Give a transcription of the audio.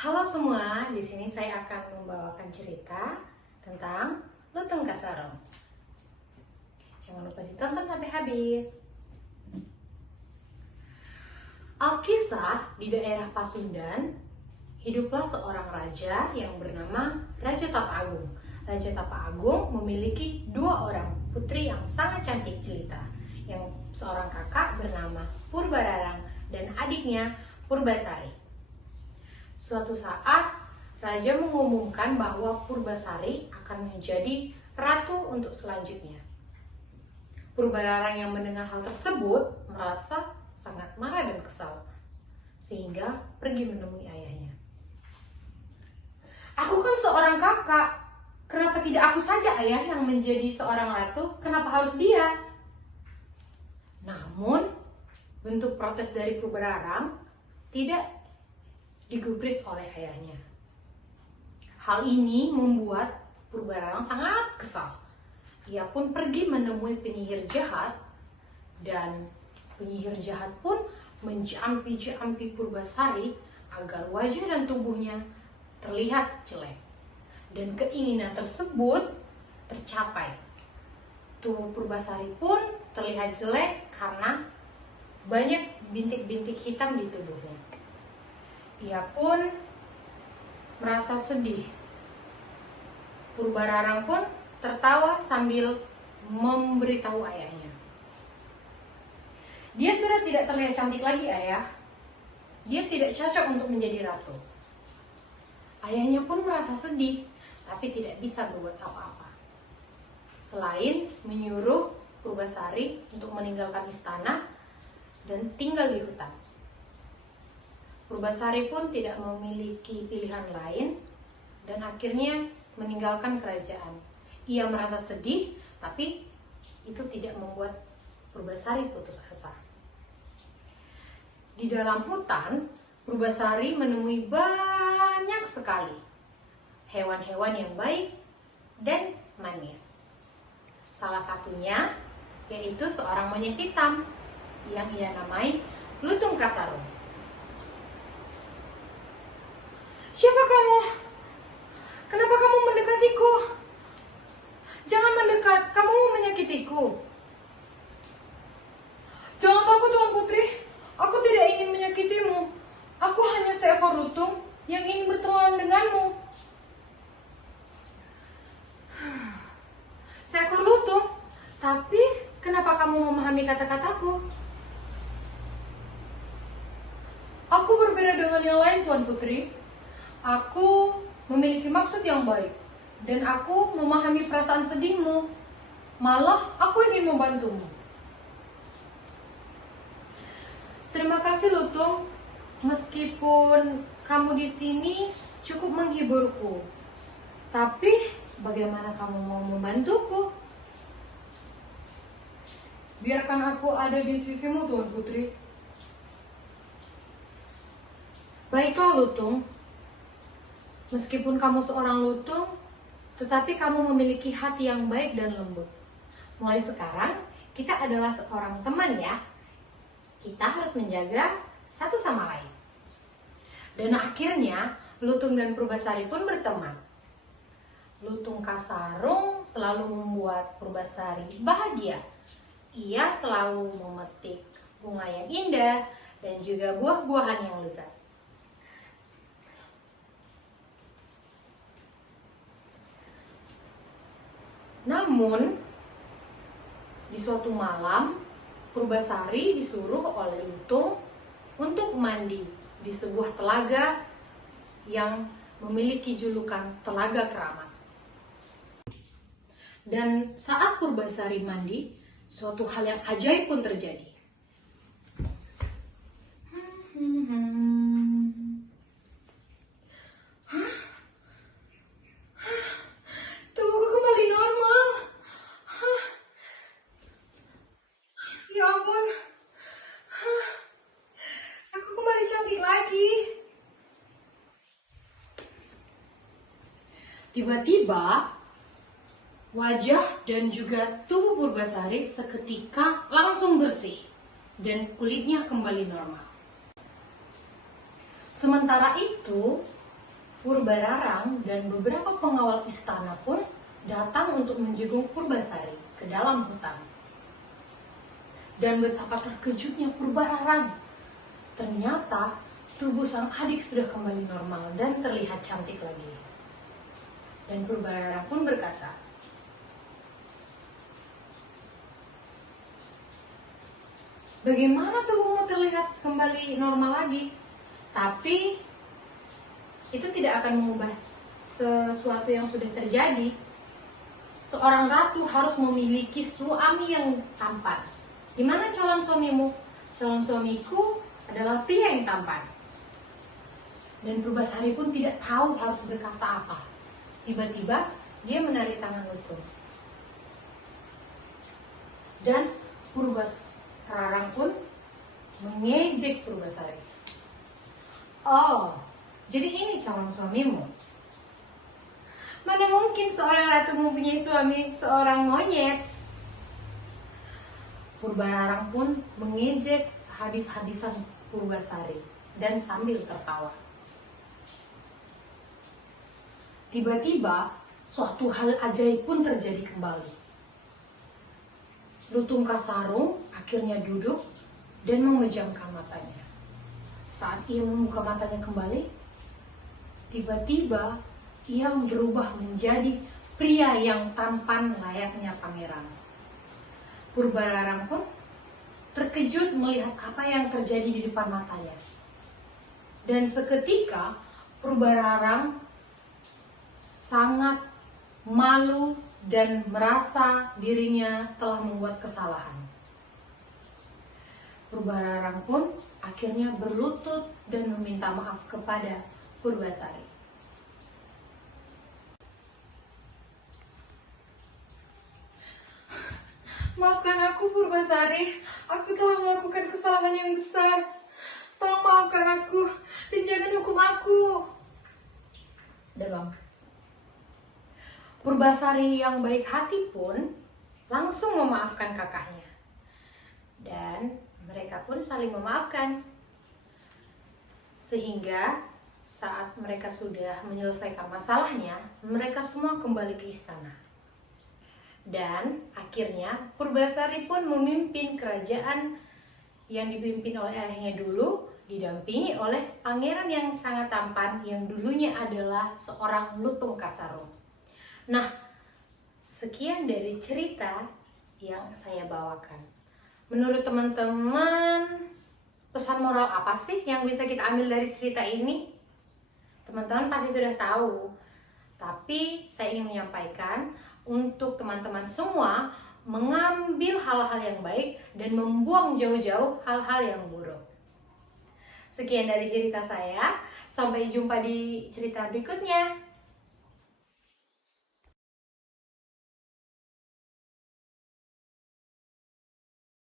Halo semua, di sini saya akan membawakan cerita tentang Lutung Kasarong. Jangan lupa ditonton sampai habis. Alkisah, di daerah Pasundan, hiduplah seorang raja yang bernama Raja Tapaagung. Raja Tapaagung memiliki dua orang putri yang sangat cantik jelita, yang seorang kakak bernama Purbararang dan adiknya Purbasari. Suatu saat, Raja mengumumkan bahwa Purbasari akan menjadi ratu untuk selanjutnya. Purbararang yang mendengar hal tersebut merasa sangat marah dan kesal, sehingga pergi menemui ayahnya. "Aku kan seorang kakak, kenapa tidak aku saja ayah yang menjadi seorang ratu? Kenapa harus dia?" Namun, bentuk protes dari Purbararang tidak digubris oleh ayahnya. Hal ini membuat Purbararang sangat kesal. Ia pun pergi menemui penyihir jahat, dan penyihir jahat pun menjampi-jampi Purbasari agar wajah dan tubuhnya terlihat jelek. Dan keinginan tersebut tercapai. Tubuh Purbasari pun terlihat jelek karena banyak bintik-bintik hitam di tubuhnya. Ia pun merasa sedih. Purbararang pun tertawa sambil memberitahu ayahnya. "Dia sudah tidak terlihat cantik lagi, ayah. Dia tidak cocok untuk menjadi ratu." Ayahnya pun merasa sedih, tapi tidak bisa berbuat apa-apa, selain menyuruh Purbasari untuk meninggalkan istana dan tinggal di hutan. Purbasari pun tidak memiliki pilihan lain dan akhirnya meninggalkan kerajaan. Ia merasa sedih, tapi itu tidak membuat Purbasari putus asa. Di dalam hutan, Purbasari menemui banyak sekali hewan-hewan yang baik dan manis. Salah satunya yaitu seorang monyet hitam yang ia namai Lutung Kasarong. "Siapa kamu? Kenapa kamu mendekatiku? Jangan mendekat, kamu mau menyakitiku." "Jangan takut, Tuan Putri. Aku tidak ingin menyakitimu. Aku hanya seekor lutung yang ingin berteman denganmu." "Seekor lutung? Tapi kenapa kamu memahami kata-kataku?" "Aku berbeda dengan yang lain, Tuan Putri. Aku memiliki maksud yang baik, dan aku memahami perasaan sedihmu. Malah aku ingin membantumu." "Terima kasih, Lutung. Meskipun kamu di sini cukup menghiburku, tapi bagaimana kamu mau membantuku?" "Biarkan aku ada di sisimu, Tuan Putri." "Baiklah, Lutung. Meskipun kamu seorang lutung, tetapi kamu memiliki hati yang baik dan lembut. Mulai sekarang, kita adalah seorang teman ya. Kita harus menjaga satu sama lain." Dan akhirnya, Lutung dan Purbasari pun berteman. Lutung Kasarong selalu membuat Purbasari bahagia. Ia selalu memetik bunga yang indah dan juga buah-buahan yang lezat. Namun, di suatu malam, Purbasari disuruh oleh Lutung untuk mandi di sebuah telaga yang memiliki julukan Telaga Keramat. Dan saat Purbasari mandi, suatu hal yang ajaib pun terjadi. Tubuhku kembali normal. Ya ampun, aku kembali cantik lagi. Tiba-tiba, wajah dan juga tubuh Purbasari seketika langsung bersih dan kulitnya kembali normal. Sementara itu, Purbararang dan beberapa pengawal istana pun datang untuk menjenguk Purbasari ke dalam hutan. Dan betapa terkejutnya Purbararang. Ternyata tubuh sang adik sudah kembali normal dan terlihat cantik lagi. Dan Purbararang pun berkata, "Bagaimana tubuhmu terlihat kembali normal lagi? Tapi itu tidak akan mengubah sesuatu yang sudah terjadi. Seorang ratu harus memiliki suami yang tampan. Di mana calon suamimu? Calon suamiku adalah pria yang tampan." Dan Purbasari pun tidak tahu harus berkata apa. Tiba-tiba dia menarik tangan Lutung. Dan Purbararang pun mengejek Purbasari. "Oh, jadi ini calon suamimu? Mana mungkin seorang ratu mempunyai suami seorang monyet?" Purbararang pun mengejek sehabis-habisan Purbasari dan sambil tertawa. Tiba-tiba suatu hal ajaib pun terjadi kembali. Lutung Kasarung akhirnya duduk dan memejamkan matanya. Saat ia membuka matanya kembali, tiba-tiba ia berubah menjadi pria yang tampan layaknya pangeran. Purbararang pun terkejut melihat apa yang terjadi di depan matanya. Dan seketika Purbararang sangat malu dan merasa dirinya telah membuat kesalahan. Purbararang pun akhirnya berlutut dan meminta maaf kepada Purbasari. "Maafkan aku, Purbasari. Aku telah melakukan kesalahan yang besar. Tolong maafkan aku dan jangan hukum aku." Udah bang. Purbasari yang baik hati pun langsung memaafkan kakaknya. Dan mereka pun saling memaafkan. Sehingga saat mereka sudah menyelesaikan masalahnya, mereka semua kembali ke istana. Dan akhirnya Purbasari pun memimpin kerajaan yang dipimpin oleh ayahnya dulu, didampingi oleh pangeran yang sangat tampan yang dulunya adalah seorang Lutung Kasarung. Nah, sekian dari cerita yang saya bawakan. Menurut teman-teman, pesan moral apa sih yang bisa kita ambil dari cerita ini? Teman-teman pasti sudah tahu, tapi saya ingin menyampaikan untuk teman-teman semua mengambil hal-hal yang baik dan membuang jauh-jauh hal-hal yang buruk. Sekian dari cerita saya, sampai jumpa di cerita berikutnya.